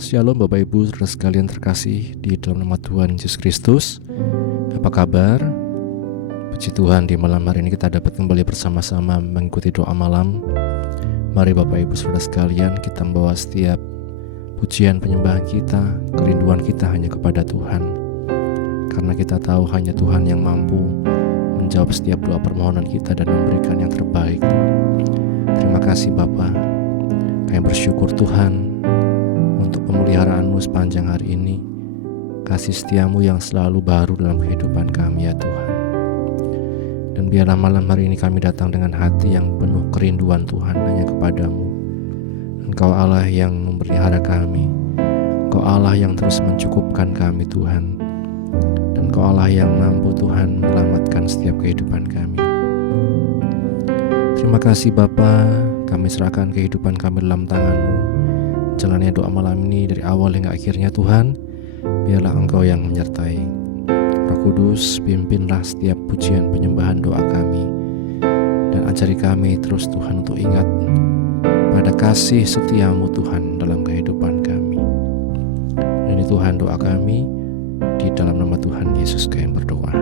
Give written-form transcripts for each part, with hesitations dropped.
Shalom Bapak Ibu saudara sekalian terkasih di dalam nama Tuhan Yesus Kristus. Apa kabar? Puji Tuhan, di malam hari ini kita dapat kembali bersama-sama mengikuti doa malam. Mari Bapak Ibu saudara sekalian, kita membawa setiap pujian penyembahan kita, kerinduan kita hanya kepada Tuhan. Karena kita tahu hanya Tuhan yang mampu menjawab setiap doa permohonan kita dan memberikan yang terbaik. Terima kasih Bapa. Kami bersyukur Tuhan untuk pemeliharaan-Mu sepanjang hari ini, kasih setia-Mu yang selalu baru dalam kehidupan kami ya Tuhan. Dan biarlah malam hari ini kami datang dengan hati yang penuh kerinduan Tuhan hanya kepada-Mu. Engkau Allah yang memelihara kami, Engkau Allah yang terus mencukupkan kami Tuhan, dan Engkau Allah yang mampu Tuhan menyelamatkan setiap kehidupan kami. Terima kasih Bapa, kami serahkan kehidupan kami dalam tangan-Mu. Jalannya doa malam ini dari awal hingga akhirnya Tuhan, biarlah Engkau yang menyertai. Roh Kudus, pimpinlah setiap pujian penyembahan doa kami, dan ajari kami terus Tuhan untuk ingat pada kasih setia-Mu Tuhan dalam kehidupan kami. Dan ini Tuhan doa kami, di dalam nama Tuhan Yesus kami berdoa.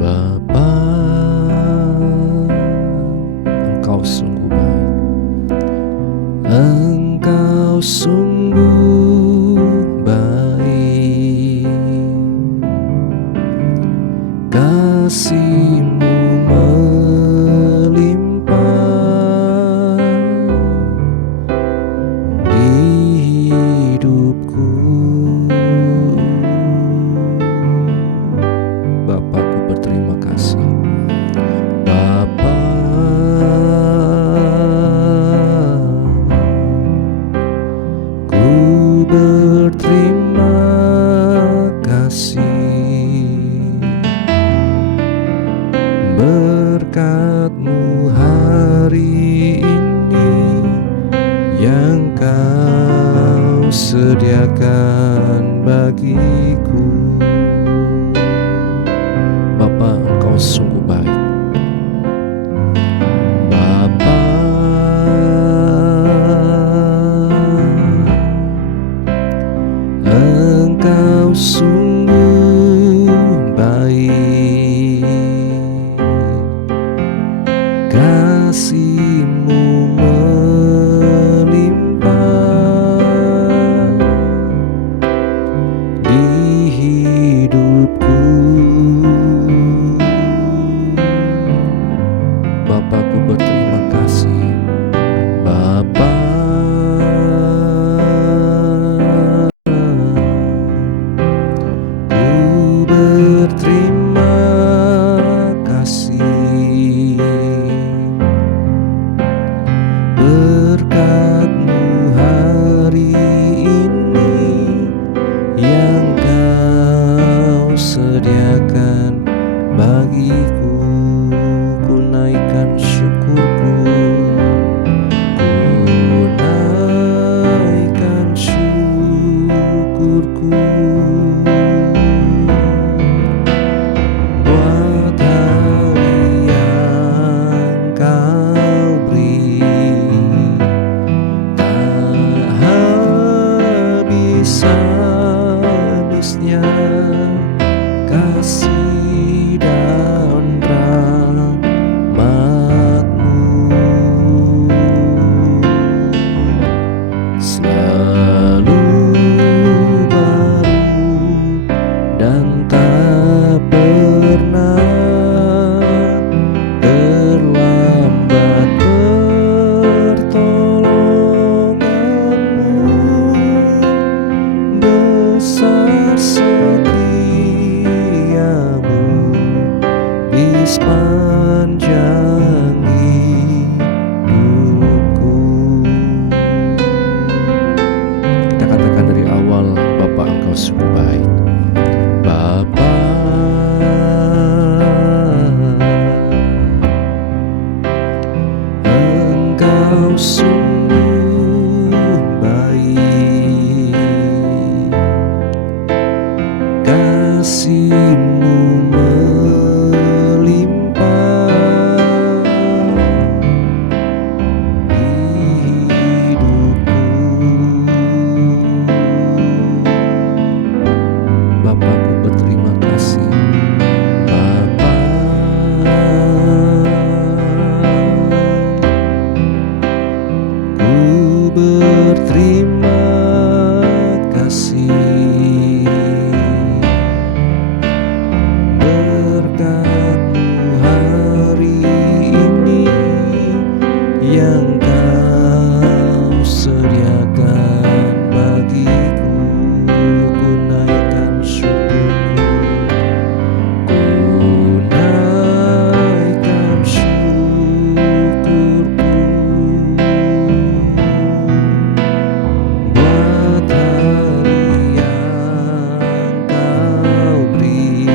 Bapa, Engkau sungguh baik. Engkau sungguh baik, kasih-Mu melimpah di hidupku. Bapakku berterima kasih. Berterima kasih, berkat-Mu hari ini yang Kau sediakan bagiku. Bapa, Engkau sungguh baik. Engkau sungguh baik, kasih-Mu melimpah di hidupku. Bapakku berterima kasih. Bapa, berterima kasih, berkat-Mu hari ini yang Kau sediakan bagiku. Ku naikkan syukurku, ku naikkan syukurku buat hari yang Kau beri. Tak habis-habisnya kasih dan rahmat-Mu, selalu baru dan tak pernah terlambat. Pertolongan-Mu besar, setia-Mu di sepanjang hidupku. Kita katakan dari awal, Bapa, Engkau sungguh baik. Bapa, Engkau sungguh baik, kasih-Mu melimpah di hidupku. berterima kasih, berkat-Mu hari ini yang Kau sediakan bagiku. Ku naikkan syukurku, ku naikkan syukurku buat hari yang Kau beri.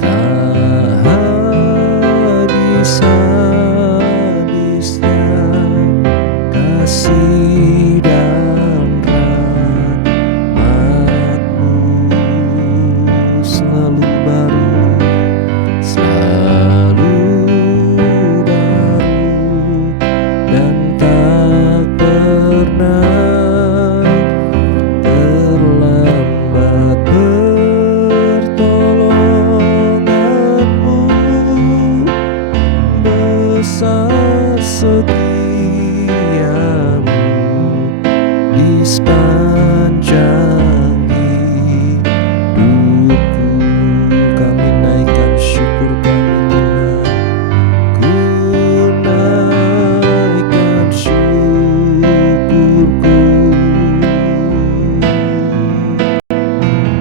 Tak habis-habisnya kasih dan rahmat-Mu selalu baru, dan tak pernah terlambat pertolongan-Mu. Besar setiamu di sepanjang hidupku. Kami naikkan syukur kami Tuhan, ku naikkan syukurku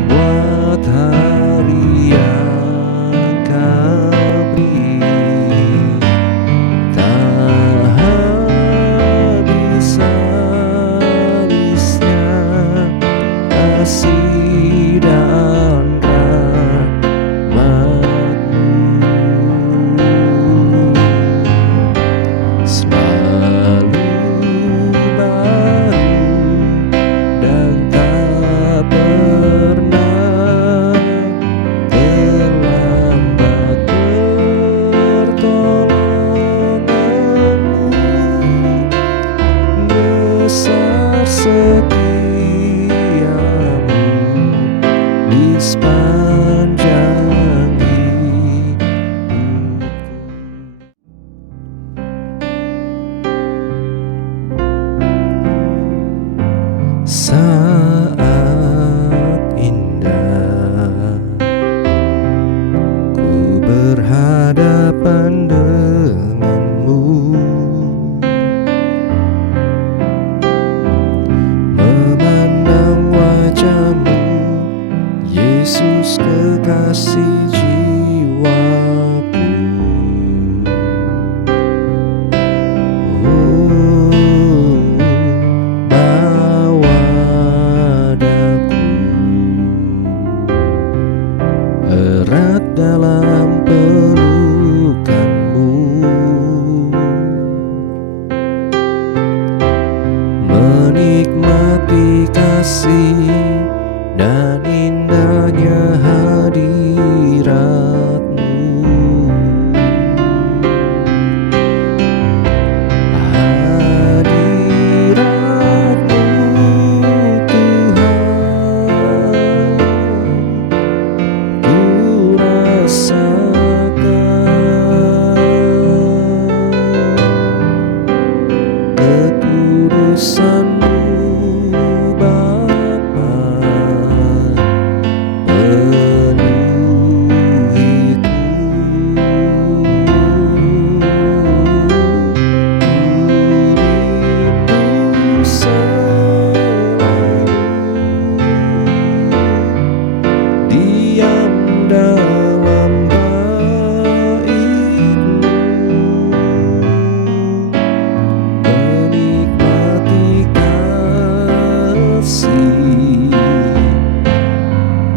buat hari yang Kau beri. Tak habis-habisnya kasih dan rahmat-Mu selalu baru, dan tak pernah terlambat pertolongan-Mu. Besar setiamu di sepanjang hidupku. Saat indah ku berhadapan dengan-Mu, memandang wajah-Mu, Yesus kekasih jiwaku. Bawa daku erat dalam pelukan-Mu, menikmati kasih dan indahnya hadirat-Mu. Hadirat-Mu Tuhan, ku rasakan kekudusan-Mu Bapa, penuhiku. Ku rindu selalu diam dalam bait-Mu, menikmati kasih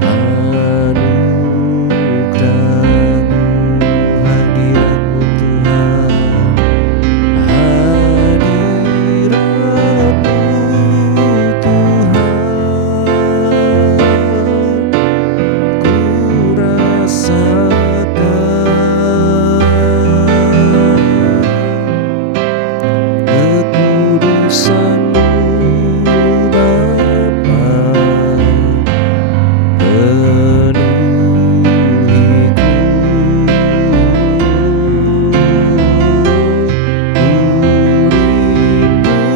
anugerah-Mu. Hadirat-Mu Tuhan, hadirat-Mu Tuhan, ku rasakan kekudusan-Mu Bapa, penuhiku. Ku rindu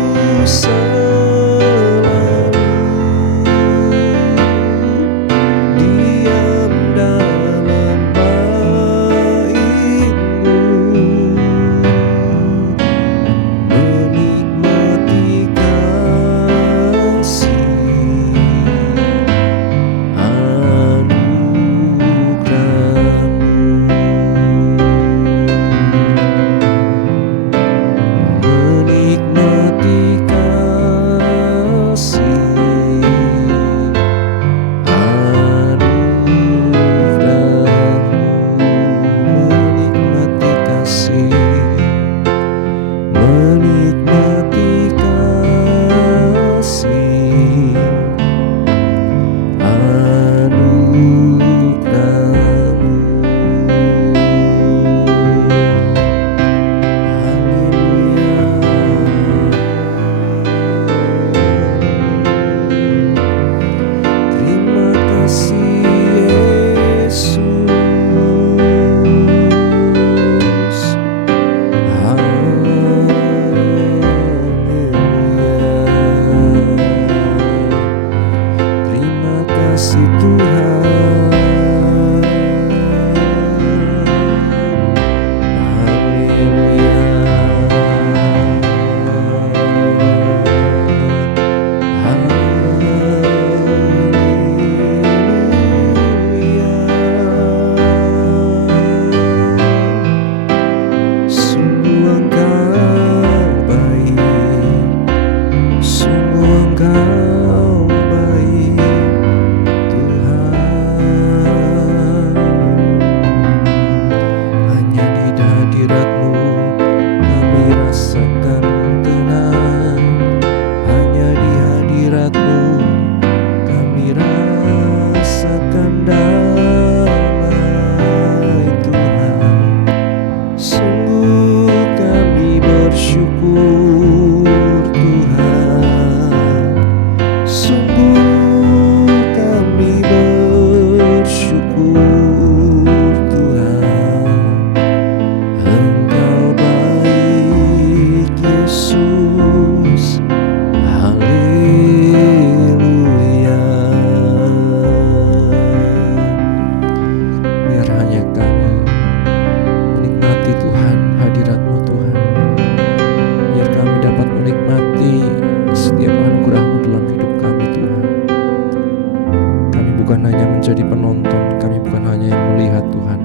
menjadi penonton, kami bukan hanya yang melihat Tuhan.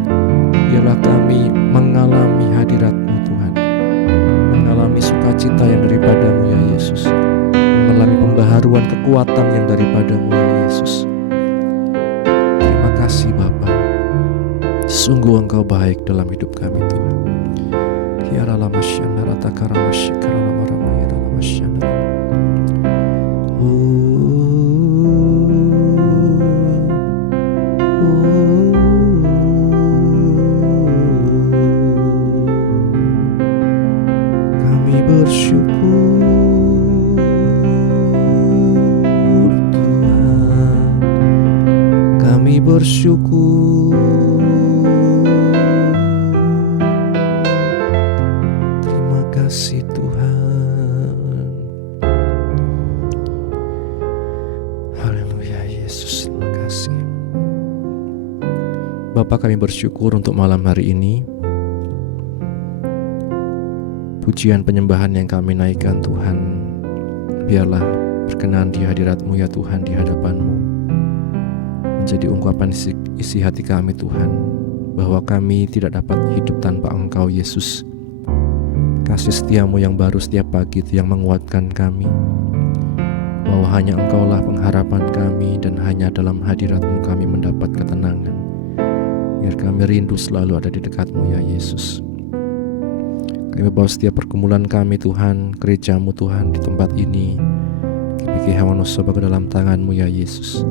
Biarlah kami mengalami hadirat-Mu Tuhan, mengalami sukacita yang daripada-Mu ya Yesus, mengalami pembaharuan kekuatan yang daripada-Mu ya Yesus. Terima kasih Bapa, sungguh Engkau baik dalam hidup kami Tuhan. Kiara lama syanda rata karama syikara lama ramaya dalam syanda. Kami bersyukur Tuhan, kami bersyukur. Terima kasih Tuhan. Haleluya Yesus, terima kasih. Bapa, kami bersyukur untuk malam hari ini. Pujian penyembahan yang kami naikkan Tuhan, biarlah berkenan di hadirat-Mu ya Tuhan, di hadapan-Mu, menjadi ungkapan isi hati kami Tuhan, bahwa kami tidak dapat hidup tanpa Engkau Yesus. Kasih setia-Mu yang baru setiap pagi itu yang menguatkan kami, bahwa hanya Engkaulah pengharapan kami, dan hanya dalam hadirat-Mu kami mendapat ketenangan. Biar kami rindu selalu ada di dekat-Mu ya Yesus. Kami bawa setiap pergumulan kami Tuhan, gereja-Mu Tuhan di tempat ini, Kipiki Hawanosoba ke dalam tangan-Mu ya Yesus.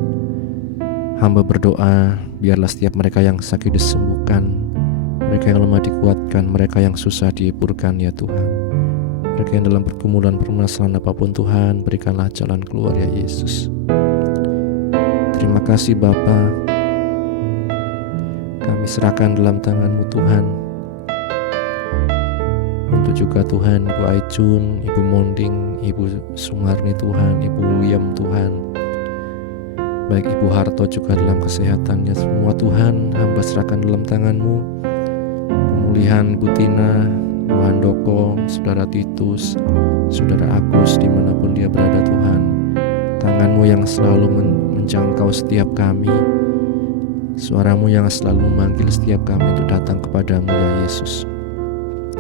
Hamba berdoa, biarlah setiap mereka yang sakit disembuhkan, mereka yang lemah dikuatkan, mereka yang susah dihiburkan ya Tuhan. Mereka yang dalam pergumulan permasalahan apapun Tuhan, berikanlah jalan keluar ya Yesus. Terima kasih Bapa, kami serahkan dalam tangan-Mu Tuhan, untuk juga Tuhan Ibu Aicun, Ibu Monding, Ibu Sumarni Tuhan, Ibu Wiyam Tuhan, baik Ibu Harto juga dalam kesehatannya semua Tuhan, hamba serahkan dalam tangan-Mu. Pemulihan Ibu Tina, Bu Handoko, Saudara Titus, Saudara Agus dimanapun dia berada Tuhan, tangan-Mu yang selalu menjangkau setiap kami, suara-Mu yang selalu memanggil setiap kami untuk datang kepada-Mu ya Yesus.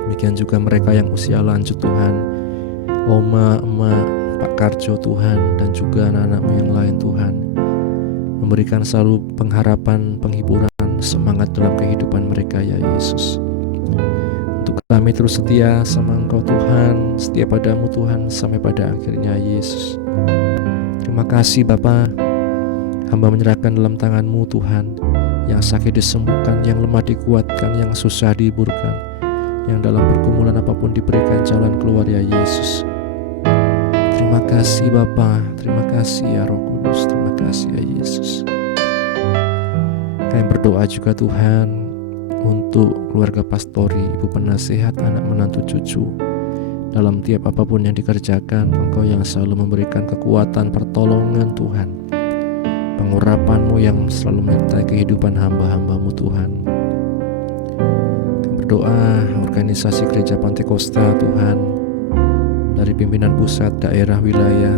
Demikian juga mereka yang usia lanjut Tuhan, Oma, Emak, Pak Karjo Tuhan, dan juga anak-anak-Mu yang lain Tuhan, memberikan selalu pengharapan, penghiburan, semangat dalam kehidupan mereka ya Yesus. Untuk kami terus setia sama Engkau Tuhan, setia padamu Tuhan sampai pada akhirnya Yesus. Terima kasih Bapa, hamba menyerahkan dalam tangan-Mu Tuhan, yang sakit disembuhkan, yang lemah dikuatkan, yang susah dihiburkan, yang dalam pergumulan apapun diberikan jalan keluar ya Yesus. Terima kasih Bapa, terima kasih ya Roh Kudus, terima kasih ya Yesus. Kami berdoa juga Tuhan untuk keluarga pastori, ibu penasehat, anak menantu cucu, dalam tiap apapun yang dikerjakan, Engkau yang selalu memberikan kekuatan, pertolongan Tuhan, pengurapan-Mu yang selalu menyertai kehidupan hamba-hamba-Mu Tuhan. Berdoa organisasi Gereja Pantekosta Tuhan, dari pimpinan pusat, daerah, wilayah,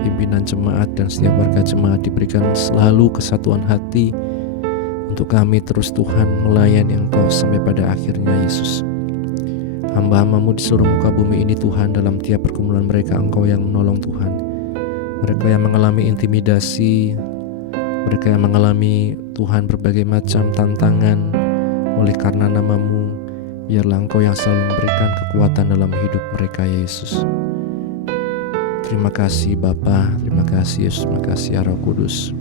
pimpinan jemaat dan setiap warga jemaat diberikan selalu kesatuan hati untuk kami terus Tuhan melayani Engkau sampai pada akhirnya Yesus. Hamba-hamba-Mu di seluruh muka bumi ini Tuhan, dalam tiap pergumulan mereka Engkau yang menolong Tuhan. Mereka yang mengalami intimidasi, mereka yang mengalami Tuhan berbagai macam tantangan oleh karena nama-Mu, biarlah Engkau yang selalu memberikan kekuatan dalam hidup mereka Yesus. Terima kasih Bapa, terima kasih Yesus, terima kasih ya Roh Kudus.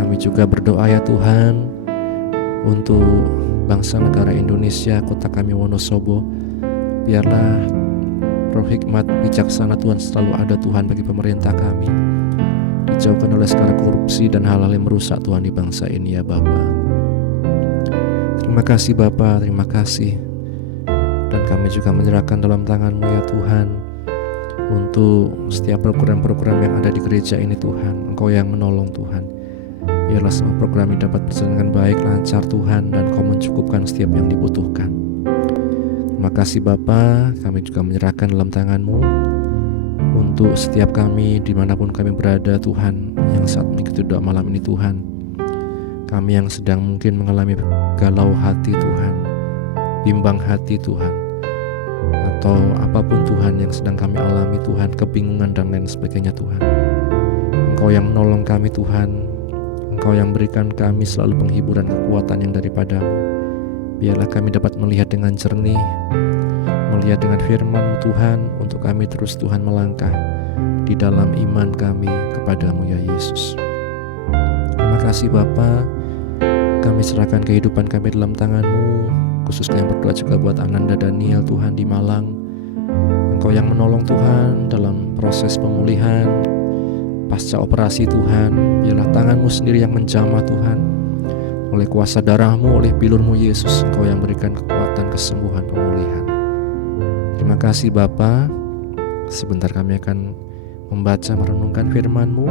Kami juga berdoa ya Tuhan untuk bangsa negara Indonesia, kota kami Wonosobo. Biarlah roh hikmat bijaksana Tuhan selalu ada Tuhan bagi pemerintah kami, dijauhkan oleh segala korupsi dan hal-hal yang merusak Tuhan di bangsa ini ya Bapa. Terima kasih Bapa, terima kasih. Dan kami juga menyerahkan dalam tangan-Mu ya Tuhan, untuk setiap program-program yang ada di gereja ini Tuhan, Engkau yang menolong Tuhan. Biarlah semua program ini dapat berjalan dengan baik, lancar Tuhan, dan Kau mencukupkan setiap yang dibutuhkan. Terima kasih Bapa, kami juga menyerahkan dalam tangan-Mu untuk setiap kami dimanapun kami berada Tuhan, yang saat mengikuti doa malam ini Tuhan. Kami yang sedang mungkin mengalami galau hati Tuhan, bimbang hati Tuhan, atau apapun Tuhan yang sedang kami alami Tuhan, kebingungan dan lain sebagainya Tuhan, Engkau yang menolong kami Tuhan, Engkau yang berikan kami selalu penghiburan, kekuatan yang daripada-Mu. Biarlah kami dapat melihat dengan jernih, melihat dengan firman-Mu Tuhan, untuk kami terus Tuhan melangkah di dalam iman kami kepada-Mu ya Yesus. Terima kasih Bapa, kami serahkan kehidupan kami dalam tangan-Mu, khususnya yang berdoa juga buat Ananda Daniel Tuhan di Malang. Engkau yang menolong Tuhan dalam proses pemulihan pasca operasi Tuhan. Biarlah tangan-Mu sendiri yang menjamah Tuhan, oleh kuasa darah-Mu, oleh bilur-Mu Yesus, Engkau yang berikan kekuatan, kesembuhan, pemulihan. Terima kasih Bapa. Sebentar kami akan membaca merenungkan firman-Mu.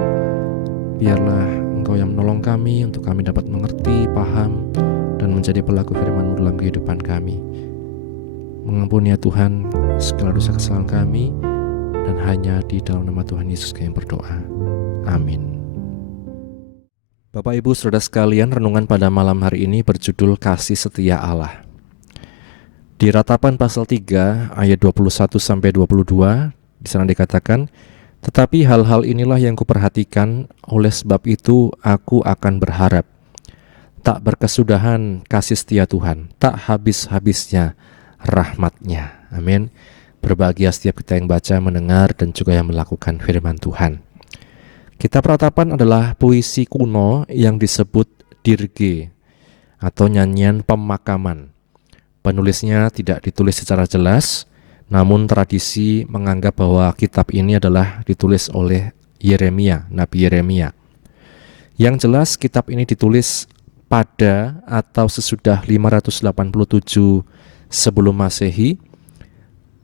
Biarlah Engkau yang menolong kami untuk kami dapat mengerti, paham, dan menjadi pelaku firman-Mu dalam kehidupan kami. Mengampuni ya Tuhan segala dosa kesalahan kami, dan hanya di dalam nama Tuhan Yesus kami berdoa. Amin. Bapak Ibu Saudara sekalian, renungan pada malam hari ini berjudul Kasih Setia Allah. Di Ratapan pasal 3 ayat 21-22, di sana dikatakan, "Tetapi hal-hal inilah yang kuperhatikan, oleh sebab itu aku akan berharap. Tak berkesudahan kasih setia Tuhan, tak habis-habisnya rahmat-Nya." Amin. Berbahagia setiap kita yang baca, mendengar, dan juga yang melakukan firman Tuhan. Kitab Ratapan adalah puisi kuno yang disebut dirge atau nyanyian pemakaman. Penulisnya tidak ditulis secara jelas, namun tradisi menganggap bahwa kitab ini adalah ditulis oleh Yeremia, Nabi Yeremia. Yang jelas kitab ini ditulis pada atau sesudah 587 sebelum Masehi,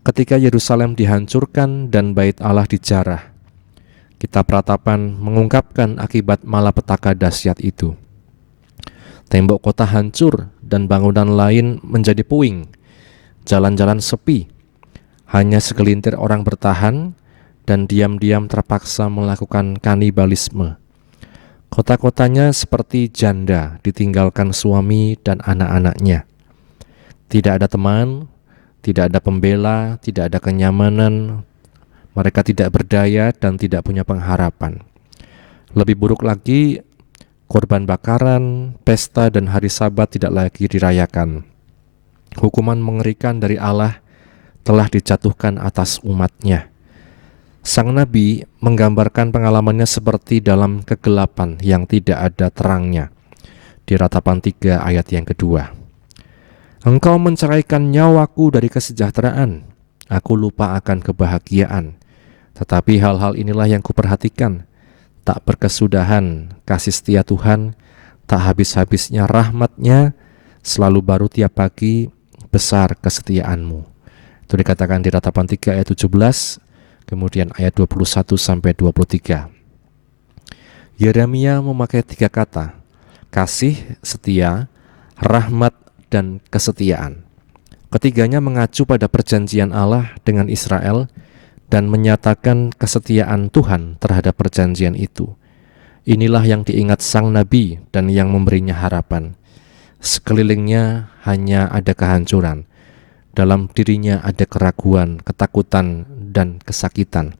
ketika Yerusalem dihancurkan dan Bait Allah dijarah. Kitab Ratapan mengungkapkan akibat malapetaka dahsyat itu. Tembok kota hancur dan bangunan lain menjadi puing. Jalan-jalan sepi. Hanya segelintir orang bertahan dan diam-diam terpaksa melakukan kanibalisme. Kota-kotanya seperti janda ditinggalkan suami dan anak-anaknya. Tidak ada teman, tidak ada pembela, tidak ada kenyamanan. Mereka tidak berdaya dan tidak punya pengharapan. Lebih buruk lagi, korban bakaran, pesta, dan hari Sabat tidak lagi dirayakan. Hukuman mengerikan dari Allah telah dijatuhkan atas umatnya. Sang Nabi menggambarkan pengalamannya seperti dalam kegelapan yang tidak ada terangnya. Di Ratapan 3 ayat yang kedua. Engkau menceraikan nyawaku dari kesejahteraan, aku lupa akan kebahagiaan. Tetapi hal-hal inilah yang kuperhatikan, tak berkesudahan kasih setia Tuhan, tak habis-habisnya rahmat-Nya, selalu baru tiap pagi, besar kesetiaan-Mu. Itu dikatakan di Ratapan 3 ayat 17, kemudian ayat 21 sampai 23. Yeremia memakai 3 kata, kasih, setia, rahmat, dan kesetiaan. Ketiganya mengacu pada perjanjian Allah dengan Israel dan menyatakan kesetiaan Tuhan terhadap perjanjian itu. Inilah yang diingat sang Nabi dan yang memberinya harapan. Sekelilingnya hanya ada kehancuran. Dalam dirinya ada keraguan, ketakutan, dan kesakitan.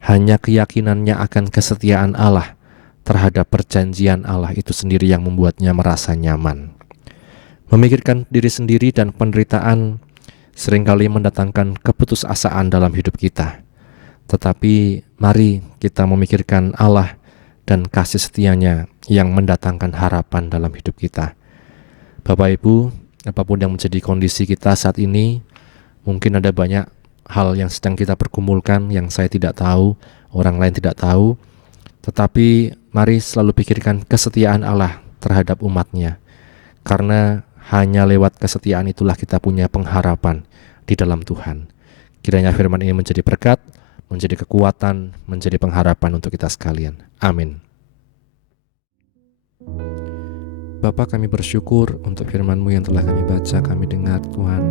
Hanya keyakinannya akan kesetiaan Allah terhadap perjanjian Allah itu sendiri yang membuatnya merasa nyaman. Memikirkan diri sendiri dan penderitaan seringkali mendatangkan keputusasaan dalam hidup kita. Tetapi mari kita memikirkan Allah dan kasih setianya yang mendatangkan harapan dalam hidup kita. Bapak Ibu, apapun yang menjadi kondisi kita saat ini, mungkin ada banyak hal yang sedang kita pergumulkan yang saya tidak tahu, orang lain tidak tahu. Tetapi mari selalu pikirkan kesetiaan Allah terhadap umat-Nya. Karena hanya lewat kesetiaan itulah kita punya pengharapan di dalam Tuhan. Kiranya firman ini menjadi berkat, menjadi kekuatan, menjadi pengharapan untuk kita sekalian. Amin. Bapa, kami bersyukur untuk firman-Mu yang telah kami baca, kami dengar Tuhan.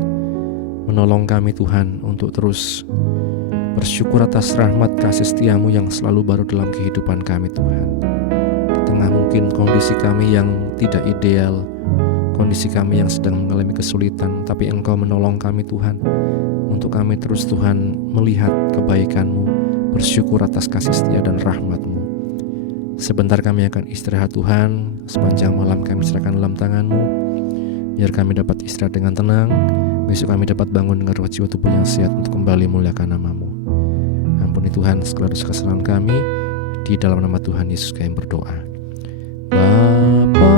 Menolong kami Tuhan untuk terus bersyukur atas rahmat kasih setia-Mu yang selalu baru dalam kehidupan kami Tuhan. Di tengah mungkin kondisi kami yang tidak ideal, kondisi kami yang sedang mengalami kesulitan, tapi Engkau menolong kami Tuhan, untuk kami terus Tuhan melihat kebaikan-Mu, bersyukur atas kasih setia dan rahmat-Mu. Sebentar kami akan istirahat Tuhan, sepanjang malam kami serahkan dalam tangan-Mu, biar kami dapat istirahat dengan tenang, besok kami dapat bangun dengan roh jiwa tubuh yang sehat untuk kembali muliakan nama-Mu. Ampuni Tuhan segala dosa kesalahan kami, di dalam nama Tuhan Yesus kami berdoa. Bapa,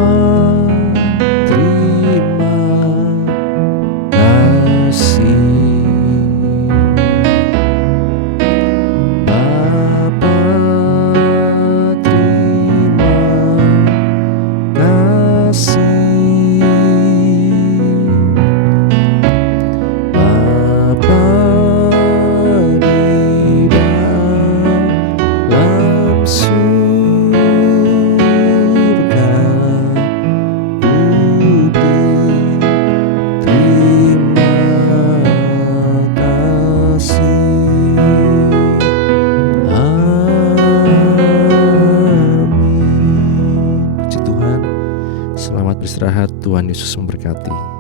selamat beristirahat, Tuhan Yesus memberkati.